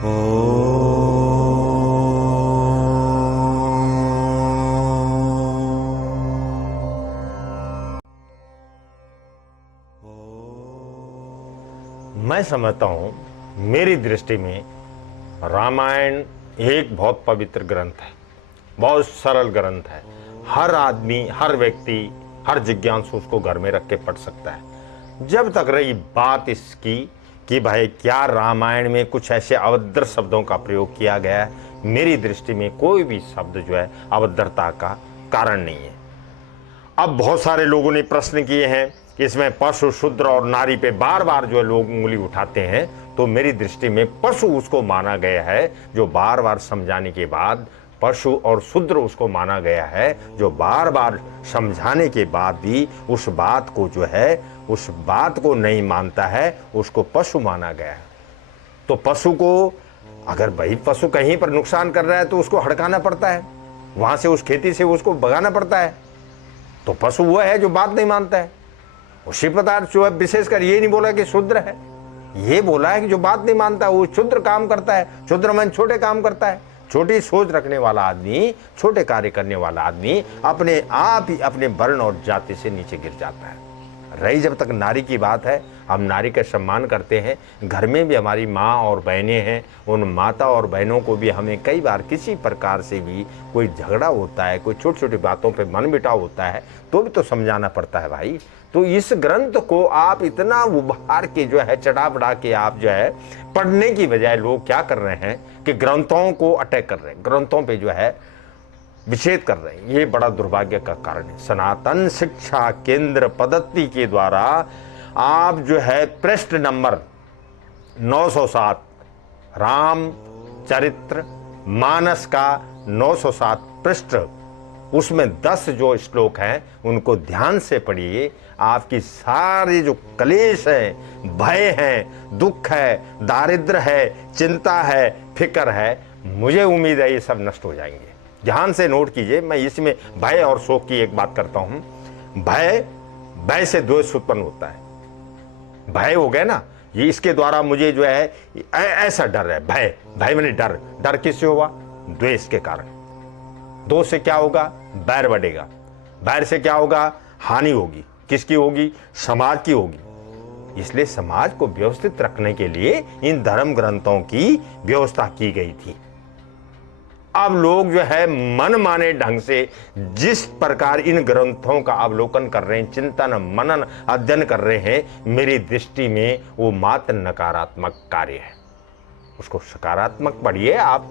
मैं समझता हूं, मेरी दृष्टि में रामायण एक बहुत पवित्र ग्रंथ है, बहुत सरल ग्रंथ है। हर आदमी, हर व्यक्ति, हर जिज्ञासु उसको घर में रख के पढ़ सकता है। जब तक रही बात इसकी कि भाई क्या रामायण में कुछ ऐसे अभद्र शब्दों का प्रयोग किया गया है, मेरी दृष्टि में कोई भी शब्द जो है अभद्रता का कारण नहीं है। अब बहुत सारे लोगों ने प्रश्न किए हैं कि इसमें पशु, शूद्र और नारी पे बार बार जो है लोग उंगली उठाते हैं, तो मेरी दृष्टि में पशु उसको माना गया है जो बार बार समझाने के बाद, पशु और शूद्र उसको माना गया है जो बार बार समझाने के बाद भी उस बात को जो है, उस बात को नहीं मानता है, उसको पशु माना गया है। तो पशु को, अगर भाई पशु कहीं पर नुकसान कर रहा है तो उसको हड़काना पड़ता है, वहां से उस खेती से उसको भगाना पड़ता है। तो पशु वो है जो बात नहीं मानता है। उसी प्रकार जो है, विशेषकर ये नहीं बोला कि शूद्र है, ये बोला है कि जो बात नहीं मानता वो क्षुद्र काम करता है। क्षुद्र मन छोटे काम करता है। छोटी सोच रखने वाला आदमी, छोटे कार्य करने वाला आदमी अपने आप ही अपने वर्ण और जाति से नीचे गिर जाता है। रही जब तक नारी की बात है, हम नारी का सम्मान करते हैं। घर में भी हमारी माँ और बहनें हैं, उन माता और बहनों को भी हमें कई बार किसी प्रकार से भी कोई झगड़ा होता है, कोई छोटी छोटी बातों पे मन बिटाव होता है, तो भी तो समझाना पड़ता है भाई। तो इस ग्रंथ को आप इतना उभार के जो है, चढ़ा बढ़ा के आप जो है पढ़ने की बजाय लोग क्या कर रहे हैं कि ग्रंथों को अटैक कर रहे हैं, ग्रंथों पे जो है विच्छेद कर रहे हैं। ये बड़ा दुर्भाग्य का कारण है। सनातन शिक्षा केंद्र पद्धति के द्वारा आप जो है पृष्ठ नंबर 907 राम चरित्र मानस का 907 पृष्ठ, उसमें 10 जो श्लोक हैं उनको ध्यान से पढ़िए। आपकी सारे जो क्लेश है, भय है, दुख है, दारिद्र है, चिंता है, फिक्र है, मुझे उम्मीद है ये सब नष्ट हो जाएंगे। ध्यान से नोट कीजिए। मैं इसमें भय और शोक की एक बात करता हूं। भय से द्वेष उत्पन्न होता है। भय हो गया ना, ये इसके द्वारा मुझे जो है ऐसा डर है। भय मैंने डर किससे हुआ? द्वेष के कारण। दोष से क्या होगा? बैर बढ़ेगा। बैर से क्या होगा? हानि होगी। किसकी होगी? समाज की होगी। इसलिए समाज को व्यवस्थित रखने के लिए इन धर्म ग्रंथों की व्यवस्था की गई थी। अब लोग जो है मन माने ढंग से जिस प्रकार इन ग्रंथों का अवलोकन कर रहे हैं, चिंतन मनन अध्ययन कर रहे हैं, मेरी दृष्टि में वो मात्र नकारात्मक कार्य है। उसको सकारात्मक पढ़िए। आप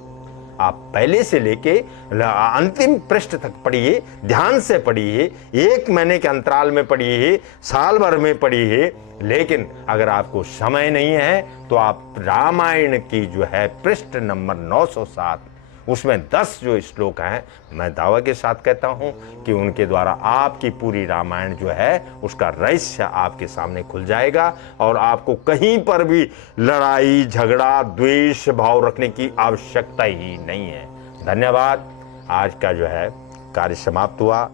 पहले से लेके अंतिम पृष्ठ तक पढ़िए, ध्यान से पढ़िए, 1 महीने के अंतराल में पढ़िए, साल भर में पढ़िए। लेकिन अगर आपको समय नहीं है तो आप रामायण की जो है पृष्ठ नंबर 907, उसमें 10 जो श्लोक हैं, मैं दावा के साथ कहता हूं कि उनके द्वारा आपकी पूरी रामायण जो है उसका रहस्य आपके सामने खुल जाएगा और आपको कहीं पर भी लड़ाई, झगड़ा, द्वेष भाव रखने की आवश्यकता ही नहीं है। धन्यवाद। आज का जो है कार्य समाप्त हुआ।